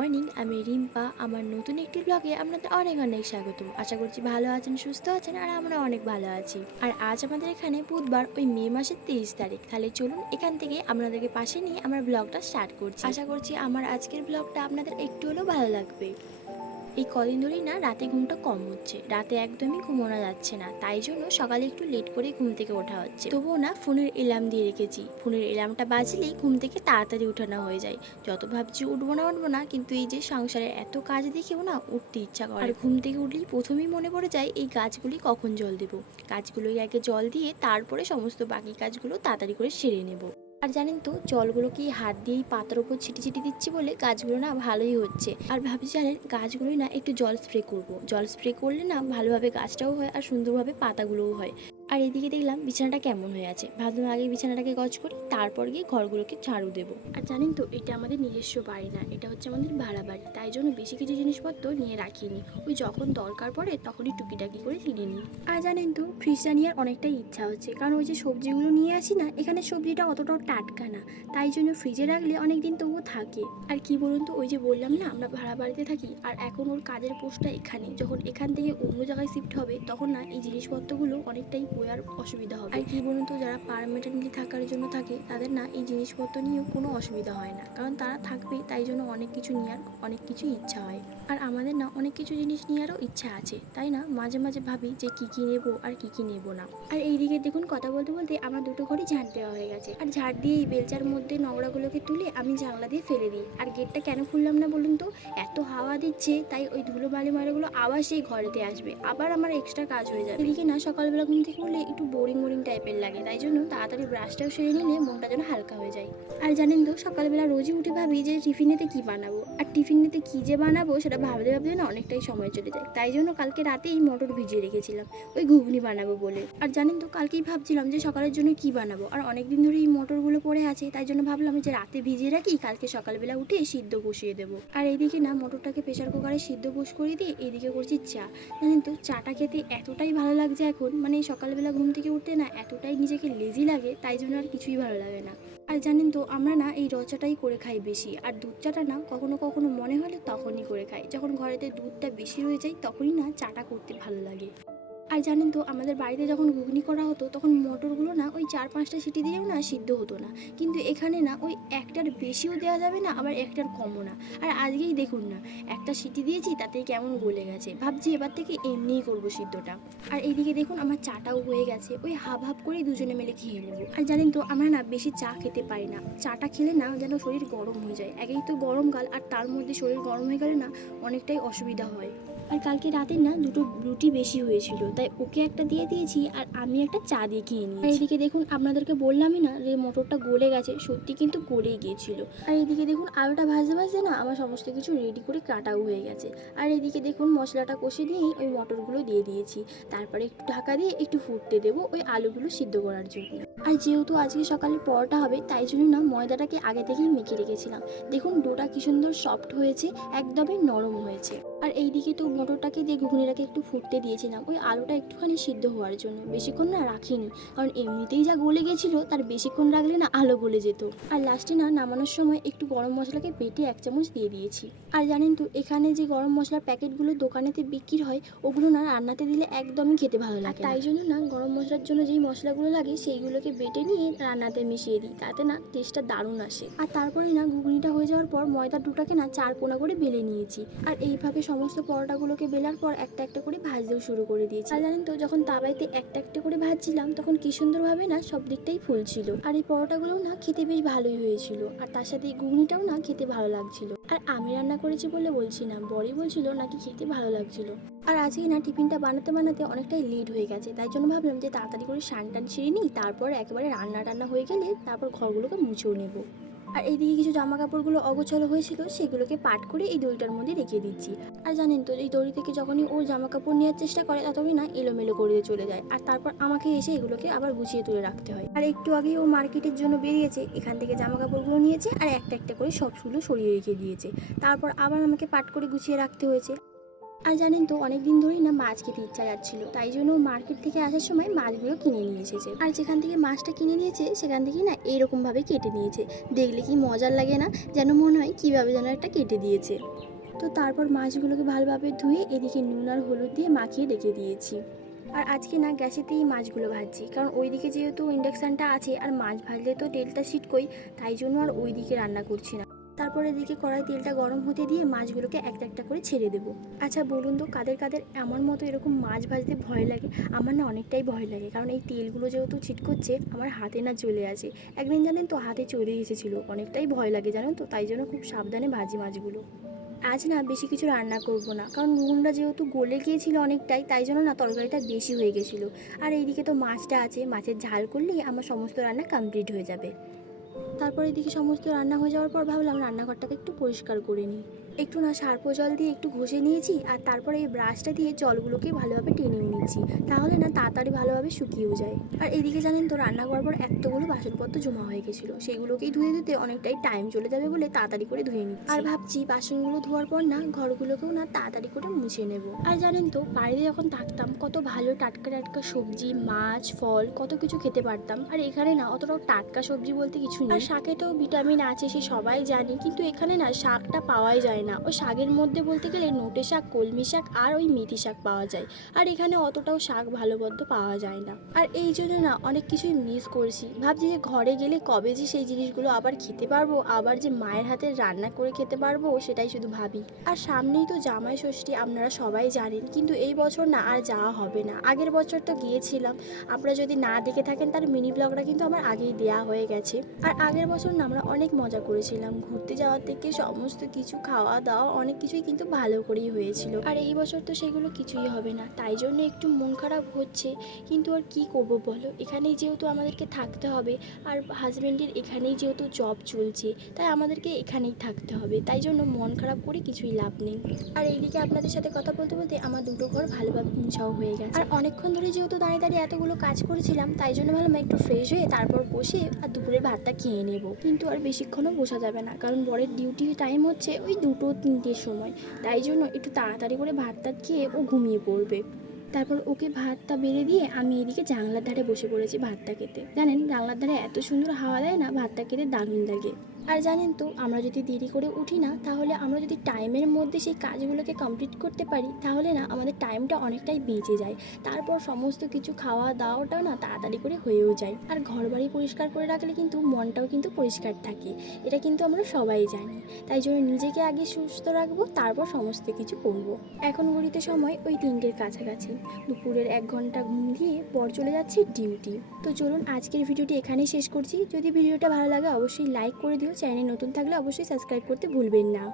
Morning, আমি রিম্পা। আমার নতুন একটি ব্লগে আপনাদের অনেক অনেক স্বাগত। আশা করছি ভালো আছেন, সুস্থ আছেন, আর আমরা অনেক ভালো আছি। আর আজ আমাদের এখানে বুধবার, ওই মে মাসের 23 তারিখ। তাহলে চলুন এখান থেকে আপনাদেরকে পাশে নিয়ে আমার ব্লগটা স্টার্ট করছি। আশা করছি আমার আজকের ব্লগটা আপনাদের একটু হলেও ভালো লাগবে। এই কদিন ধরেই না রাতে ঘুমটা কম হচ্ছে, রাতে একদমই ঘুমোনো যাচ্ছে না, তাই জন্য সকালে একটু লেট করে ঘুম থেকে ওঠা হচ্ছে। তবুও না ফোনের অ্যালার্ম দিয়ে রেখেছি, ফোনের অ্যালার্মটা বাজলেই ঘুম থেকে তাড়াতাড়ি উঠানো হয়ে যায়। যত ভাবছি উঠবো না, কিন্তু এই যে সংসারের এত কাজ দেখেও না উঠতে ইচ্ছা করে। আর ঘুম থেকে উঠলেই প্রথমেই মনে পড়ে যায় এই গাছগুলি কখন জল দেবো। গাছগুলোই আগে জল দিয়ে তারপরে সমস্ত বাকি কাজগুলো তাড়াতাড়ি করে সেরে নেব। আর জানেন তো, জলগুলো কি হাত দিয়েই পাতার উপর ছিটি ছিটি দিচ্ছি বলে গাছগুলো না ভালোই হচ্ছে। আর ভাবছি জানেন, গাছগুলোই না একটু জল স্প্রে করব। জল স্প্রে করলে না ভালোভাবে গাছটাও হয় আর সুন্দরভাবে পাতাগুলোও হয়। আর এদিকে দেখলাম বিছানাটা কেমন হয়ে আছে, ভাবলাম আগে বিছানাটাকে গজ করি, তারপর গিয়ে ঘরগুলোকে ঝাড়ু দেবো। আর জানেন তো, এটা আমাদের নিজস্ব বাড়ি না, এটা হচ্ছে আমাদের ভাড়া বাড়ি, তাই জন্য বেশি কিছু জিনিসপত্র নিয়ে রাখিনি। ওই যখন দরকার পড়ে তখনই টুকিটাকি করে কিনে নিই। আর জানেন তো, ফ্রিজটা নিয়ে অনেকটাই ইচ্ছা হচ্ছে, কারণ ওই যে সবজিগুলো নিয়ে আসি না, এখানে সবজিটা অতটাও টাটকা না, তাই জন্য ফ্রিজে রাখলে অনেকদিন তবুও থাকে। আর কি বলুন তো, ওই যে বললাম না আমরা ভাড়া বাড়িতে থাকি, আর এখন ওর কাজের পোস্টটা এখানে, যখন এখান থেকে অন্য জায়গায় শিফট হবে তখন না এই জিনিসপত্রগুলো অনেকটাই বয়ার অসুবিধা হবে। আর কি বলুন তো, যারা পারমানেন্টলি থাকার জন্য থাকে তাদের না এই জিনিসপত্র নিয়েও কোনো অসুবিধা হয় না, কারণ তারা থাকবে, তাই জন্য অনেক কিছু নেওয়ার অনেক কিছু ইচ্ছা হয়। আর আমাদের না অনেক কিছু জিনিস নেওয়ারও ইচ্ছা আছে, তাই না মাঝে মাঝে ভাবি যে কী কী নেবো আর কী কী নেবো না। আর এইদিকে দেখুন, কথা বলতে বলতে আমার দুটো ঘরই ঝাড় দেওয়া হয়ে গেছে, আর ঝাড় দিয়ে এই বেলচার মধ্যে নোংরাগুলোকে তুলে আমি জানলা দিয়ে ফেলে দিই। আর গেটটা কেন খুললাম না বলুন তো, এত হাওয়া দিচ্ছে, তাই ওই ধুলো বালি ময়লাগুলো আবার সেই ঘরেতে আসবে, আবার আমার এক্সট্রা কাজ হয়ে যাবে। এদিকে না সকালবেলা ঘুম থেকে উঠলে একটু বোরিং বোরিং টাইপের লাগে, তাই জন্য তাড়াতাড়ি ব্রাশটাও সেরে নিলে মনটা যেন হালকা হয়ে যায়। আর জানেন তো, সকালবেলা রোজই উঠে ভাবি যে টিফিনেতে কি বানাবো, আর টিফিনেতে কি যে বানাবো সেটা ভাবতে ভাবতে না অনেকটাই সময় চলে যায়। তাই জন্য কালকে রাতেই মটর ভিজিয়ে রেখেছিলাম ওই ঘুগনি বানাবো বলে। আর জানেন তো, কালকেই ভাবছিলাম যে সকালের জন্য কি বানাবো, আর অনেকদিন ধরে এই মটরগুলো পড়ে আছে, তাই জন্য ভাবলাম যে রাতে ভিজিয়ে রাখি, কালকে সকালবেলা উঠে সিদ্ধ বসিয়ে দেবো। আর এইদিকে না মটরটাকে প্রেশার কুকারে সিদ্ধ বস করে দিয়ে এইদিকে করছি চা। জানেন তো, চাটা খেতে এতটাই ভালো লাগছে এখন, মানে সকালবেলা ঘুম থেকে উঠতে না এতটাই নিজেকে লেজি লাগে, তাই জন্য আর কিছুই ভালো লাগে না। আর জানেন তো, আমরা না এই র চাটাই করে খাই বেশি, আর দুধ চাটা না কখনো কখনো মনে হলে তখনই করে খাই, যখন ঘরেতে দুধটা বেশি রয়ে যায় তখনই না চাটা করতে ভালো লাগে। আর জানেন তো, আমাদের বাড়িতে যখন ঘুগনি করা হতো তখন মটরগুলো না ওই 4-5টা সিটি দিয়েও না সিদ্ধ হতো না, কিন্তু এখানে না ওই একটার বেশিও দেওয়া যাবে না, আবার একটার কমও না। আর আজকেই দেখুন না, একটা সিটি দিয়েছি তাতেই কেমন গলে গেছে, ভাবছি এবার থেকে এমনিই করবো সিদ্ধটা। আর এইদিকে দেখুন আমার চাটাও হয়ে গেছে, ওই হাফ হাফ করেই দুজনে মিলে খেয়ে নেবো। আর জানেন তো, আমরা না বেশি চা খেতে পারি না, চাটা খেলে না যেন শরীর গরম হয়ে যায়, একেই তো গরমকাল, আর তার মধ্যে শরীর গরম হয়ে গেলে না অনেকটাই অসুবিধা হয়। আর কালকে রাতে না দুটো রুটি বেশি হয়েছিল, তাই ওকে একটা দিয়ে দিয়েছি আর আমি একটা চা দিয়ে খেয়ে নিয়েছি। আর এদিকে দেখুন, আপনাদেরকে বললামই না যে মটরটা গলে গেছে, সত্যি কিন্তু গলেই গিয়েছিল। আর এদিকে দেখুন, আলুটা ভাজতে ভাজতে না আমার সমস্ত কিছু রেডি করে কাটাও হয়ে গেছে। আর এদিকে দেখুন, মশলাটা কষে দিয়েই ওই মটরগুলো দিয়ে দিয়েছি, তারপরে একটু ঢাকা দিয়ে একটু ফুটতে দেবো ওই আলুগুলো সিদ্ধ করার জন্য। আর যেহেতু আজকে সকালে পরোটা হবে, তাই জন্য না ময়দাটাকে আগে থেকেই মেখে রেখেছিলাম। দেখুন ডোটা কি সুন্দর সফট হয়েছে, একদমই নরম হয়েছে। আর এইদিকে তো মটরটাকে দিয়ে ঘুগনিটাকে একটু ফুটতে দিয়েছিলাম ওই আলুটা একটুখানি সিদ্ধ হওয়ার জন্য, বেশিক্ষণ না রাখিনি, কারণ এমনিতেই যা গলে গেছিলো তার বেশিক্ষণ রাখলে না আলো গলে যেত। আর লাস্টে না নামানোর সময় একটু গরম মশলাকে বেটে 1 চামচ দিয়ে দিয়েছি। আর জানেন তো, এখানে যে গরম মশলার প্যাকেটগুলো দোকানেতে বিক্রি হয়, ওগুলো না রান্নাতে দিলে একদমই খেতে ভালো লাগে, তাই জন্য না গরম মশলার জন্য যেই মশলাগুলো লাগে সেইগুলোকে বেটে নিয়ে রান্নাতে মিশিয়ে দিই, তাতে না টেস্টটা দারুণ আসে। আর তারপরে না ঘুগনিটা হয়ে যাওয়ার পর ময়দার ডোটাকে না 4 কোনা করে বেলে নিয়েছি, আর এইভাবে সমস্ত পরোটাগুলোকে বেলার পর একটা একটা করে ভাজতেও শুরু করে দিয়েছি। আর জানেন তো, যখন তাওয়াতে একটা একটা করে ভাজছিলাম তখন কি সুন্দরভাবে না সব দিকটাই ফুলছিল, আর এই পরোটাগুলো না খেতে বেশ ভালোই হয়েছিল, আর তার সাথে এই ঘুগনিটাও না খেতে ভালো লাগছিল। আর আমি রান্না করেছি বলে বলছি না, বড়ই বলছিল নাকি খেতে ভালো লাগছিল। আর আজকে না টিফিনটা বানাতে বানাতে অনেকটাই লেট হয়ে গেছে, তাই জন্য ভাবলাম যে তাড়াতাড়ি করে স্নান টান সেরে নিই, তারপর একেবারে রান্না টান্না হয়ে গেলে তারপর ঘরগুলোকে মুছেও নেবো। আর এইদিকে কিছু জামা কাপড়গুলো অগোছালো হয়েছিল, সেগুলোকে পাট করে এই দড়িটার মধ্যে রেখে দিচ্ছি। আর জানেন তো, এই দড়ি থেকে যখনই ও জামা কাপড় নেওয়ার চেষ্টা করে ততই না এলোমেলো করে চলে যায়, আর তারপর আমাকে এসে এগুলোকে আবার গুছিয়ে তুলে রাখতে হয়। আর একটু আগেই ও মার্কেটের জন্য বেরিয়েছে, এখান থেকে জামা কাপড়গুলো নিয়েছে আর একটা একটা করে সবগুলো সরিয়ে রেখে দিয়েছে, তারপর আবার আমাকে পাট করে গুছিয়ে রাখতে হয়েছে। আর জানেন তো অনেক দিন ধরেই না মাছ খেতে ইচ্ছা যাচ্ছিল, তাই জন্য মার্কেট থেকে আসার সময় মাছগুলো কিনে নিয়ে এসেছে। আর যেখান থেকে মাছটা কিনে নিয়েছে সেখান থেকেই না এইরকম ভাবে কেটে নিয়েছে। দেখলে কি মজার লাগে না, যেন মনে হয় কিভাবে যেন একটা কেটে দিয়েছে। তো তারপর মাছগুলোকে ভালোভাবে ধুয়ে এদিকে নুন আর হলুদ দিয়ে মাখিয়ে রেখে দিয়েছি। আর আজকে না গ্যাসেতেই মাছগুলো ভাজছি, কারণ ওইদিকে যেহেতু ইন্ডাকশানটা আছে আর মাছ ভাজলে তো তেলটা ছিটকোই, তাই জন্য আর ওইদিকে রান্না করছি না। তারপর এদিকে কড়াই তেলটা গরম হতে দিয়ে মাছগুলোকে একটা একটা করে ছেড়ে দেবো। আচ্ছা বলুন তো কাদের কাদের আমার মতো এরকম মাছ ভাজতে ভয় লাগে? আমার না অনেকটাই ভয় লাগে, কারণ এই তেলগুলো যেহেতু ছিটকোচ্ছে আমার হাতে না চলে আসে। একদিন জানেন তো হাতে চলে এসেছিলো, অনেকটাই ভয় লাগে জানেন তো, তাই জন্য খুব সাবধানে ভাজি মাছগুলো। আজ না বেশি কিছু রান্না করব না, কারণ নুনটা যেহেতু গলে গিয়েছিল অনেকটাই, তাই জন্য না তরকারিটা বেশি হয়ে গেছিলো। আর এইদিকে তো মাছটা আছে, মাছের ঝাল করলেই আমার সমস্ত রান্না কমপ্লিট হয়ে যাবে। তারপর এদিকে সমস্ত রান্না হয়ে যাওয়ার পর ভাবলাম রান্নাঘরটাকে একটু পরিষ্কার করে নিই। একটু না সার্ফ জল দিয়ে একটু ঘষে নিয়েছি, আর তারপরে এই ব্রাশটা দিয়ে জলগুলোকে ভালোভাবে টেনেও নিচ্ছি, তাহলে না তাড়াতাড়ি ভালোভাবে শুকিয়েও যায়। আর এদিকে জানেন তো রান্না করার পর এতগুলো বাসনপত্র জমা হয়ে গেছিলো, সেগুলোকেই ধুয়ে দিতে অনেকটাই টাইম চলে যাবে বলে তাড়াতাড়ি করে ধুয়ে নিচ্ছি। আর ভাবছি বাসনগুলো ধোয়ার পর না ঘরগুলোকেও না তাড়াতাড়ি করে মুছে নেব। আর জানেন তো বাড়িতে যখন থাকতাম কত ভালো টাটকা টাটকা সবজি, মাছ, ফল কত কিছু খেতে পারতাম, আর এখানে না অতটাও টাটকা সবজি বলতে কিছু নেই। আর শাকে তো ভিটামিন আছে সে সবাই জানি, কিন্তু এখানে না শাকটা পাওয়াই যায় না। ওই শাকের মধ্যে বলতে গেলে নোটে শাক, কলমি শাক আর ওই মেথি শাক পাওয়া যায়, আর এখানে অতটাও শাক ভালোমন্দ পাওয়া যায় না। আর এই জন্য না অনেক কিছুই মিস করছি, ভাবছি যে ঘরে গেলে কবে যে সেই জিনিসগুলো আবার খেতে পারবো, আবার যে মায়ের হাতে রান্না করে খেতে পারবো সেটাই শুধু ভাবি। আর সামনেই তো জামাই ষষ্ঠী, আপনারা সবাই জানেন, কিন্তু এই বছর না আর যাওয়া হবে না। আগের বছর তো গিয়েছিলাম, আপনারা যদি না দেখে থাকেন তার মিনি ব্লগটা কিন্তু আমার আগেই দেওয়া হয়ে গেছে। আর আগের বছর না আমরা অনেক মজা করেছিলাম, ঘুরতে যাওয়ার থেকে সমস্ত কিছু খাওয়া দাওয়া অনেক কিছুই কিন্তু ভালো করেই হয়েছিল। আর এই বছর তো সেগুলো কিছুই হবে না, তাই জন্য একটু মন খারাপ হচ্ছে। কিন্তু আর কি করব বলো, এখানেই যেহেতু আমাদেরকে থাকতে হবে, আর হাজব্যান্ডের এখানেই যেহেতু জব চলছে, তাই আমাদেরকে এখানেই থাকতে হবে, তাই জন্য মন খারাপ করে কিছুই লাভ নেই। আর এইদিকে আপনাদের সাথে কথা বলতে বলতে আমার দুটো ঘর ভালোভাবে মুছাও হয়ে গেছে। আর অনেকক্ষণ ধরে যেহেতু দাঁড়িয়ে দাঁড়িয়ে এতগুলো কাজ করেছিলাম, তাই জন্য ভাবলাম একটু ফ্রেশ হয়ে তারপর বসে আর দুপুরের ভাতটা খেয়ে নেব। কিন্তু আর বেশিক্ষণও বসা যাবে না, কারণ বরের ডিউটি টাইম হচ্ছে ওই 2-3টের সময়, তাই জন্য একটু তাড়াতাড়ি করে ভাতটা খেয়ে ও ঘুমিয়ে পড়বে। তারপর ওকে ভাতটা বেড়ে দিয়ে আমি এদিকে জানলার ধারে বসে পড়েছি ভাতটা খেতে। জানেন জানলার ধারে এত সুন্দর হাওয়া দেয় না, ভাতটা খেতে দারুণ লাগে। আর জানেন তো আমরা যদি দেরি করে উঠি না, তাহলে আমরা যদি টাইমের মধ্যে সেই কাজগুলোকে কমপ্লিট করতে পারি, তাহলে না আমাদের টাইমটা অনেকটাই বেঁচে যায়। তারপর সমস্ত কিছু খাওয়া দাওয়াটাও না তাড়াতাড়ি করে হয়েও যায়। আর ঘর বাড়ি পরিষ্কার করে রাখলে কিন্তু মনটাও কিন্তু পরিষ্কার থাকে, এটা কিন্তু আমরা সবাই জানি। তাই জন্য নিজেকে আগে সুস্থ রাখবো, তারপর সমস্ত কিছু করব। এখন ঘড়িতে সময় ওই 3টের কাছাকাছি। দুপুরের 1 ঘন্টা ঘুম দিয়ে পর চলে যাচ্ছি ডিউটি। তো চলুন আজকের ভিডিওটি এখানেই শেষ করছি। যদি ভিডিওটা ভালো লাগে অবশ্যই লাইক করে দিও, চ্যানেলে নতুন থাকলে অবশ্যই সাবস্ক্রাইব করতে ভুলবেন না।